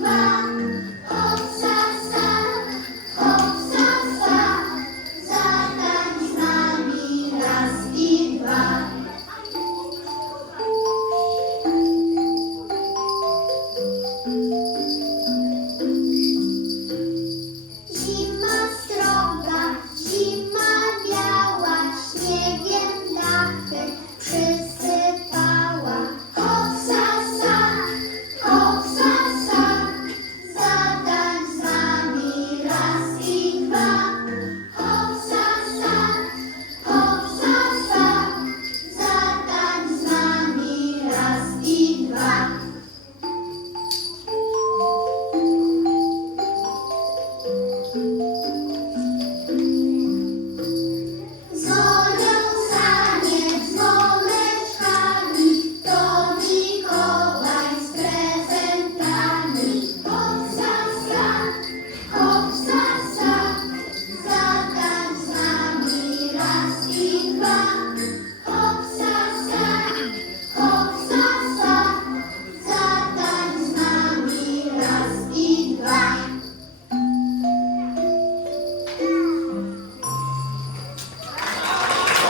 Goodbye.